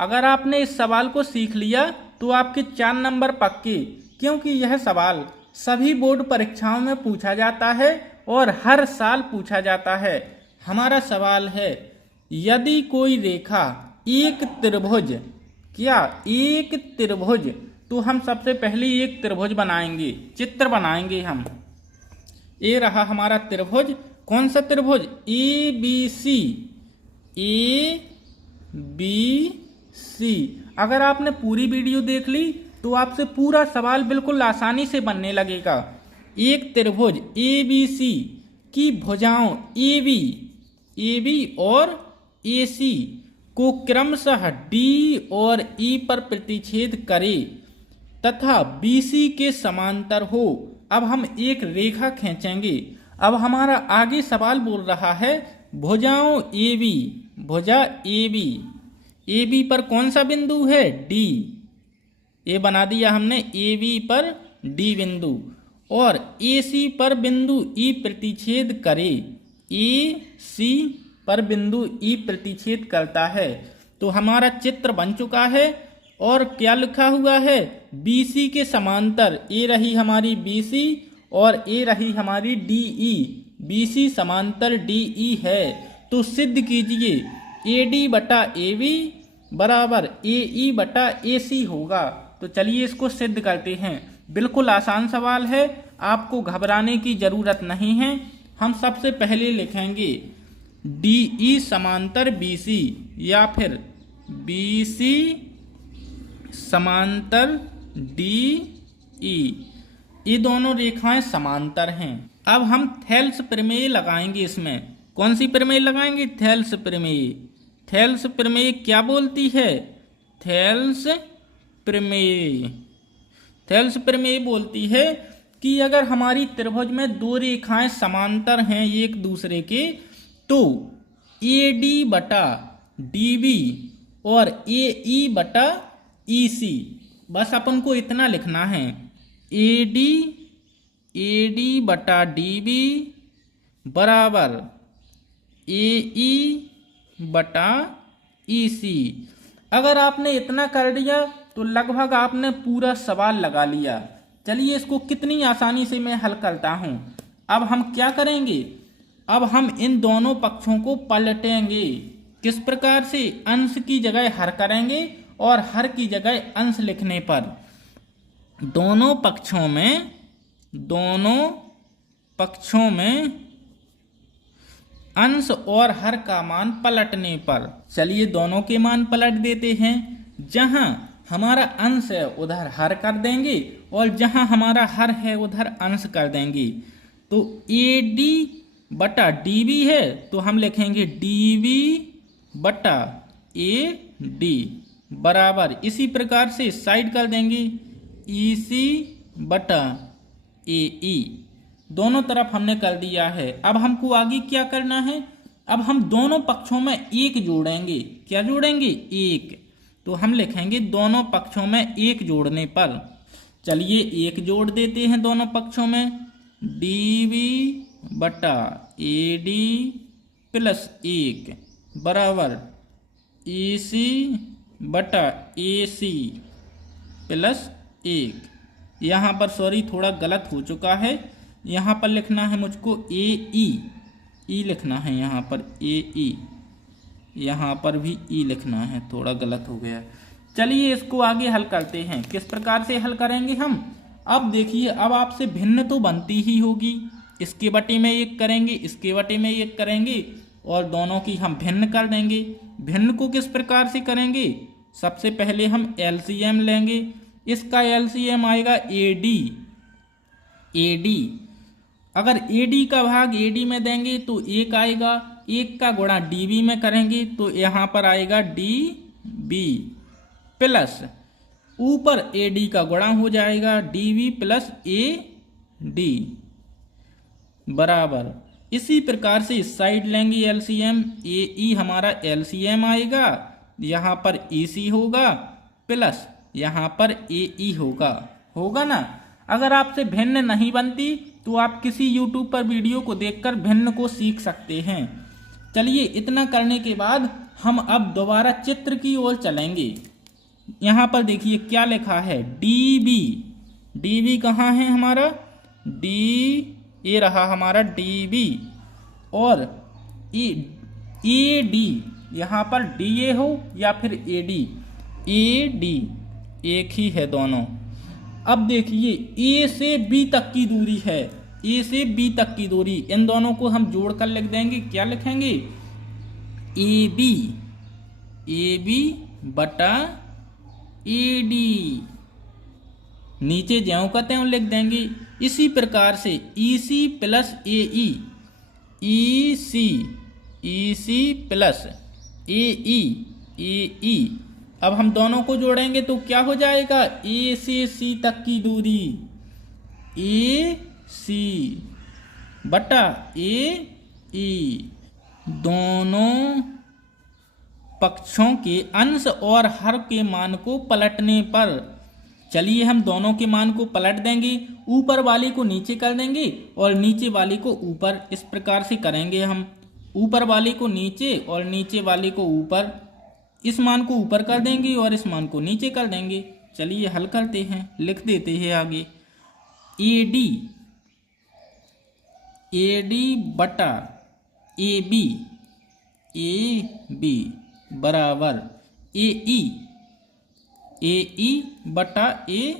अगर आपने इस सवाल को सीख लिया तो आपके 4 नंबर पक्के, क्योंकि यह सवाल सभी बोर्ड परीक्षाओं में पूछा जाता है और हर साल पूछा जाता है। हमारा सवाल है, यदि कोई रेखा एक त्रिभुज, क्या एक त्रिभुज, तो हम सबसे पहले एक त्रिभुज बनाएंगे, चित्र बनाएंगे हम। ये रहा हमारा त्रिभुज। कौन सा त्रिभुज? A B C, A B C. अगर आपने पूरी वीडियो देख ली तो आपसे पूरा सवाल बिल्कुल आसानी से बनने लगेगा। एक त्रिभुज ए बी सी की भुजाओं ए बी और ए सी को क्रमशः डी और ई पर प्रतिच्छेद करे तथा बी सी के समांतर हो। अब हम एक रेखा खींचेंगे। अब हमारा आगे सवाल बोल रहा है भुजाओं ए बी, भुजा ए बी पर कौन सा बिंदु है? डी। ये बना दिया हमने ए बी पर डी बिंदु, और ए सी पर बिंदु ई प्रतिच्छेद करे। ए सी पर बिंदु ई प्रतिच्छेद करता है। तो हमारा चित्र बन चुका है। और क्या लिखा हुआ है? BC के समांतर। ए रही हमारी BC और ए रही हमारी DE। BC समांतर DE है। तो सिद्ध कीजिए AD बटा AB बराबर AE बटा AC होगा। तो चलिए इसको सिद्ध करते हैं। बिल्कुल आसान सवाल है, आपको घबराने की जरूरत नहीं है। हम सबसे पहले लिखेंगे DE समांतर BC, या फिर BC समांतर DE। ये दोनों रेखाएं समांतर हैं। अब हम थेल्स प्रमेय लगाएंगे इसमें। कौन सी प्रमेय लगाएंगे? थेल्स प्रमेय। थेल्स प्रमेय क्या बोलती है? थेल्स प्रमेय बोलती है कि अगर हमारी त्रिभुज में दो रेखाएं समांतर हैं एक दूसरे के, तो AD बटा DB और AE बटा EC, बस अपन को इतना लिखना है। AD बटा DB बराबर AE बटा EC। अगर आपने इतना कर दिया तो लगभग आपने पूरा सवाल लगा लिया। चलिए इसको कितनी आसानी से मैं हल करता हूं। अब हम क्या करेंगे? अब हम इन दोनों पक्षों को पलटेंगे। किस प्रकार से? अंश की जगह हर करेंगे और हर की जगह अंश लिखने पर दोनों पक्षों में अंश और हर का मान पलटने पर, चलिए दोनों के मान पलट देते हैं। जहां हमारा अंश है उधर हर कर देंगे और जहां हमारा हर है उधर अंश कर देंगे। तो AD बटा DB है तो हम लिखेंगे DB बटा AD बराबर, इसी प्रकार से साइड कर देंगे EC बटा AE। दोनों तरफ हमने कर दिया है। अब हमको आगे क्या करना है? अब हम दोनों पक्षों में एक जोड़ेंगे। क्या जोड़ेंगे? एक। तो हम लिखेंगे दोनों पक्षों में एक जोड़ने पर, चलिए एक जोड़ देते हैं दोनों पक्षों में। DB बटा AD प्लस 1 बराबर EC बटा AC प्लस 1। यहाँ पर सॉरी थोड़ा गलत हो चुका है। यहाँ पर लिखना है मुझको AE लिखना है, यहाँ पर AE, यहाँ पर भी E लिखना है, थोड़ा गलत हो गया। चलिए इसको आगे हल करते हैं। किस प्रकार से हल करेंगे हम? अब देखिए, अब आपसे भिन्न तो बनती ही होगी। इसके बटे में एक करेंगे, इसके बटे में एक करेंगे और दोनों की हम भिन्न कर देंगे। भिन्न को किस प्रकार से करेंगे? सबसे पहले हम LCM लेंगे। इसका LCM आएगा AD। अगर AD का भाग AD में देंगे तो 1 आएगा। 1 का गुणा DB में करेंगे तो यहाँ पर आएगा DB प्लस ऊपर AD का गुणा हो जाएगा DB प्लस AD बराबर, इसी प्रकार से इस साइड लेंगे LCM। AE हमारा LCM आएगा, यहाँ पर EC होगा प्लस यहाँ पर AE होगा ना। अगर आपसे भिन्न नहीं बनती तो आप किसी YouTube पर वीडियो को देखकर भिन्न को सीख सकते हैं। चलिए इतना करने के बाद हम अब दोबारा चित्र की ओर चलेंगे। यहाँ पर देखिए क्या लिखा है, डीबी। डीबी कहाँ है हमारा, ये रहा हमारा डीबी। और एडी, यहाँ पर डीए हो या फिर एडी, एडी एक ही है दोनों। अब देखिए ए से बी तक की दूरी है, ए से बी तक की दूरी, इन दोनों को हम जोड़कर लिख देंगे। क्या लिखेंगे, ए बी बटा ए डी। नीचे ज्यों का त्यों लिख देंगे। इसी प्रकार से ई सी प्लस ए ई सी प्लस ए ई। अब हम दोनों को जोड़ेंगे तो क्या हो जाएगा, ए से सी तक की दूरी ए सी बटा ए ई। दोनों पक्षों के अंश और हर के मान को पलटने पर, चलिए हम दोनों के मान को पलट देंगे। ऊपर वाले को नीचे कर देंगे और नीचे वाले को ऊपर, इस प्रकार से करेंगे हम। ऊपर वाले को नीचे और नीचे वाले को ऊपर, इस मान को ऊपर कर देंगे और इस मान को नीचे कर देंगे। चलिए हल करते हैं, लिख देते हैं आगे। ए डी बटा ए बी बराबर ए ई बटा ए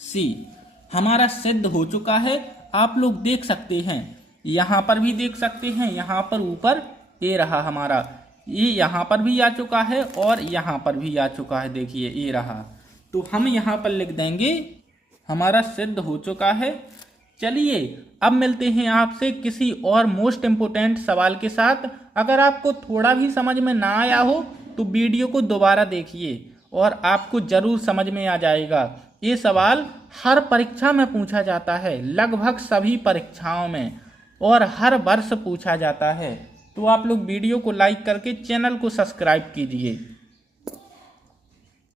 सी। हमारा सिद्ध हो चुका है। आप लोग देख सकते हैं, यहाँ पर भी देख सकते हैं, यहाँ पर ऊपर ए रहा हमारा, ये यहाँ पर भी आ चुका है और यहाँ पर भी आ चुका है, देखिए ए रहा। तो हम यहाँ पर लिख देंगे, हमारा सिद्ध हो चुका है। चलिए अब मिलते हैं आपसे किसी और मोस्ट इम्पोर्टेंट सवाल के साथ। अगर आपको थोड़ा भी समझ में ना आया हो तो वीडियो को दोबारा देखिए और आपको जरूर समझ में आ जाएगा। ये सवाल हर परीक्षा में पूछा जाता है, लगभग सभी परीक्षाओं में, और हर वर्ष पूछा जाता है। तो आप लोग वीडियो को लाइक करके चैनल को सब्सक्राइब कीजिए।